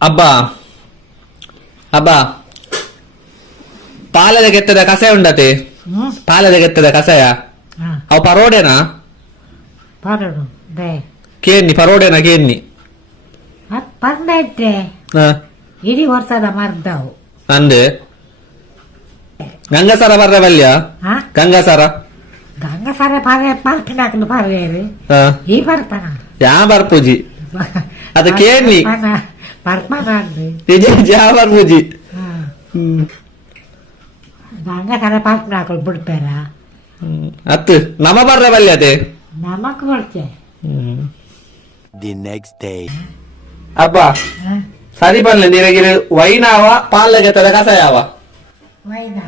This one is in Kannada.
ಅಬ್ಬಾ ಅಬ್ಬಾ ಪಾಲದ ಗೆತ್ತದ ಕಷಾಯ ಉಂಡತೆ ಪಾಲದ ಗೆತ್ತದ ಕಷಾಯ ಅವು ಪರೋಡೆನಾ ಪರೋಡು ದೇ ಕೇನ್ನಿ ಪರೋಡೆನಾ ಕೇನ್ನಿ ಪಂದೈತೆ ಇಡೀ ವರ್ಷದ ಮರ್ದವು ಅಂದೆ ಗಂಗಸರ ಬರ್ರ ಬಲ್ಯ ಗಂಗಸರ ಗಂಗಸರ ಪಾರೆ ಪಲ್ಪಿನಾಕಲು ಪಾರೇರಿ ಈ ಬರ್ತಾನ ಯಾ ಬರ್ಪೂಜಿ ಅದು ಕೇನ್ನಿ ಬರ್ಪನ ಯಾ ಬರ್ಪೂಜಿ ಗಂಗಸರ ಪಲ್ಪಿನಾಕಲು ಬಿಡ್ತಾರ ಅತ್ತು ನಮ ಬರ್ರ ಬಲ್ಯ ಅದೇ ನಮಕ್ ಬರ್ತೆ The next day. ಅಬ್ಬಾ ಸರಿ ಬರ್ಲಿ ನಿನಗಿರು ವೈನಾವ ಪಾಲಗೆ ತದ ಕಸಾಯವ ವೈನಾ